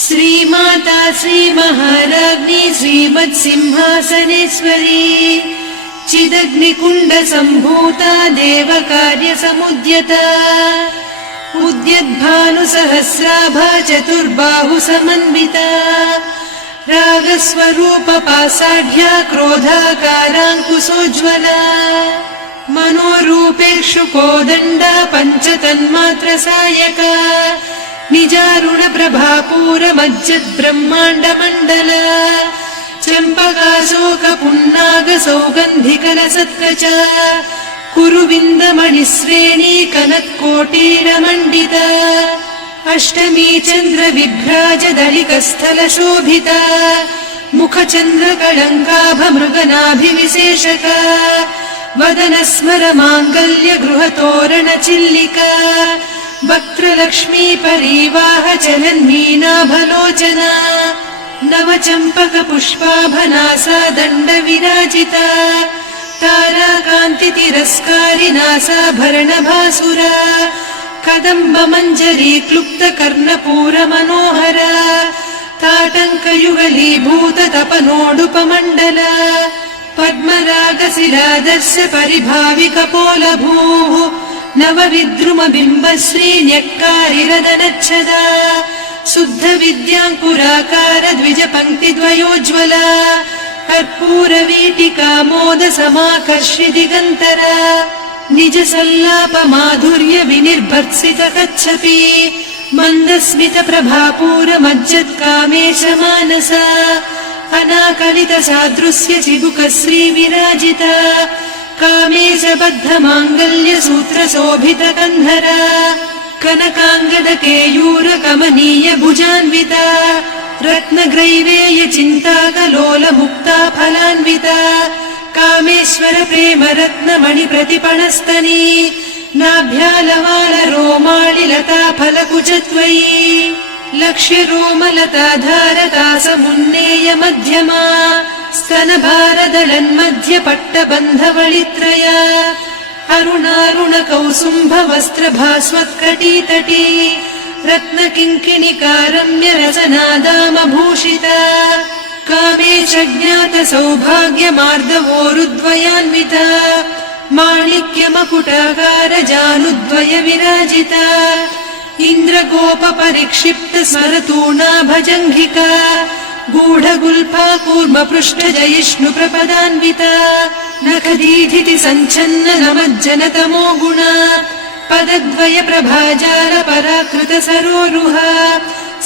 श्रीमाता श्रीमहाराज्ञी श्रीमत्सिंहासनेश्वरी चिदग्निकुण्डसम्भूता देवकार्यसमुद्यता उद्यद्भानुसहस्राभा चतुर्बाहुसमन्विता रागस्वरूपपासाढ्या क्रोधाकाराङ्कुशोज्ज्वला मनोरूपेक्षु कोदण्डा पञ्चतन्मात्रसायका निजारुणप्रभापूरमज्जद्ब्रह्माण्डमण्डला चम्पकाशोकपुन्नागसौगन्धिकलसत्कचा कुरुविन्दमणिश्रेणी कनत्कोटीरमण्डिता अष्टमी चन्द्रविभ्राजदलिकस्थलशोभिता मुखचन्द्रकलङ्काभमृगनाभिविशेषका वदनस्मरमाङ्गल्य गृहतोरणचिल्लिका वक्त्रलक्ष्मी परिवाह चलन्मीनाभलोचना नवचम्पकपुष्पाभनासा दण्डविराजिता ताराकान्तितिरस्कारिनासाभरणभासुरा कदम्बमञ्जरी क्लुप्तकर्णपूरमनोहरा ताटङ्कयुगलीभूततपनोडुपमण्डला पद्मरागशिलादर्श परिभाविकपोलभूः नवविद्रुमबिम्बश्रीन्यक्कारिरदनच्छदा शुद्धविद्याङ्कुराकार द्विजपङ्क्तिद्वयोज्ज्वला कर्पूरवीटिका मोदसमाकर्षि दिगन्तरा निजसल्लापमाधुर्य विनिर्भर्त्सितकच्छपि मन्दस्मितप्रभापूरमज्जत्कामेशमानसा अनाकलितसादृश्य चिबुकश्रीविराजिता कामेशबद्धमाङ्गल्यसूत्रशोभितकन्धरा कनकाङ्गदकेयूरकमनीय भुजान्विता रत्नग्रैवेयचिन्ताकलोलमुक्ता फलान्विता कामेश्वर प्रेमरत्नमणिप्रतिपणस्तनी नाभ्यालमालरोमालिलता फलकुचत्वयी लक्ष्यरोमलताधारकासमुन्नेय मध्यमा स्तनभारदलन्मध्यपट्टबन्धवळित्रया अरुणारुणकौसुम्भवस्त्रभास्वत्कटीतटी रत्नकिङ्किणिकारम्यरसनादामभूषिता कामेशज्ञातसौभाग्यमार्दवोरुद्वयान्विता माणिक्यमकुटाकारजानुद्वय विराजिता इन्द्रगोपपरिक्षिप्तस्मरतूणाभजङ्घिका गूढगुल्फा कूर्मपृष्ठजयिष्णुप्रपदान्विता नखदीधिति सञ्छन्न नमज्जनतमो गुणा पदद्वय प्रभाजाल पराकृत सरोरुहा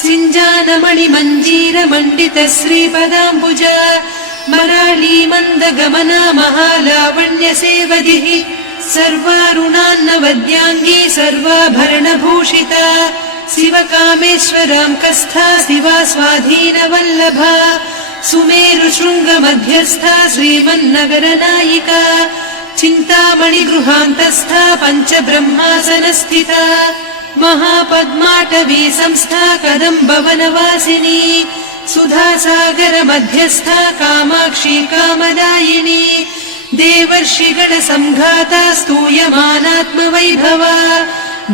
सिञ्जानमणिमञ्जीरमण्डित श्रीपदाम्बुजा मराळी मन्दगमना महालावण्य सेवदिः सर्वारुणान्नवद्याङ्गी सर्वाभरणभूषिता शिवकामेश्वराङ्कस्था शिवा स्वाधीनवल्लभा सुमेरुशृङ्गमध्यस्था श्रीमन्नगरनायिका चिन्तामणिगृहान्तस्था पञ्चब्रह्मासनस्थिता महापद्माटवी संस्था कदम्बवनवासिनी सुधासागर मध्यस्था कामाक्षी कामदायिनी देवर्षिगणसंघाता स्तूयमानात्मवैभवा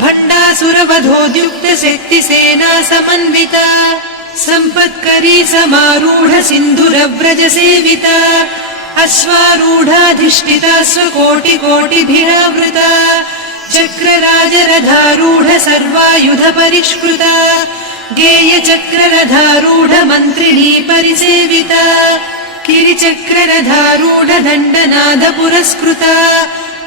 भण्डासुरवधोद्युक्त शक्तिसेना समन्विता सम्पत्करी समारूढ सिन्धुरव्रज सेविता अश्वारूढाधिष्ठिता स्वकोटिकोटिभिरावृता चक्रराजरथारूढ सर्वायुध परिष्कृता गेयचक्ररथारूढ मन्त्रिणी परिसेविता किरिचक्ररथारूढ दण्डनाद पुरस्कृता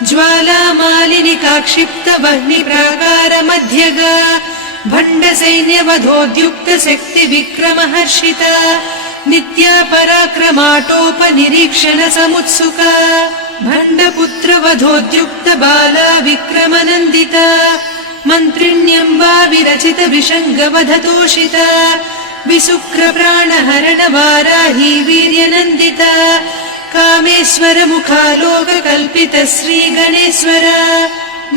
ज्वालामालिनिकाक्षिप्त वह्निप्राकार मध्यगा भण्डसैन्यवधोद्युक्त शक्ति विक्रमहर्षिता नित्या पराक्रमाटोपनिरीक्षण समुत्सुका भण्डपुत्रवधोद्युक्त बाला विक्रमनन्दिता मन्त्रिण्यम्बा विरचित विषङ्गवधतोषिता विशुक्रप्राणहरण वाराही वीर्यनन्दिता कामेश्वर मुखालोककल्पित श्रीगणेश्वरा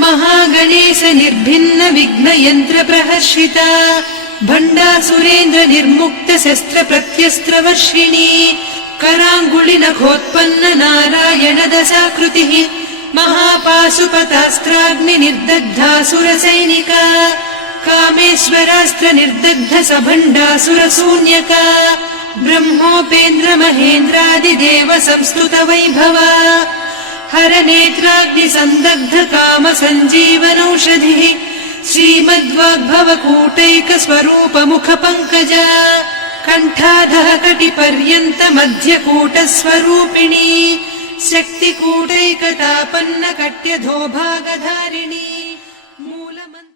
महागणेश निर्भिन्न विघ्नयन्त्र प्रहर्षिता भण्डासुरेन्द्र निर्मुक्त शस्त्र प्रत्यस्त्रवर्षिणी कराङ्गुलिनखोत्पन्न नारायण दशाकृतिः महापाशुपतास्त्राग्नि निर्दग्धासुरसैनिका कामेश्वरास्त्र निर्दग्ध सभण्डासुरशून्यका ब्रह्मोपेन्द्र महेन्द्रादिदेव संस्तुत वैभवा हरनेत्राग्नि सन्दग्ध काम सञ्जीवनौषधिः श्रीमद्वाग्भवकूटैक स्वरूप मुख पङ्कजा कण्ठाधः कटिपर्यन्त मध्यकूट स्वरूपिणी शक्तिकूटैकतापन्न कट्यधोभागधारिणी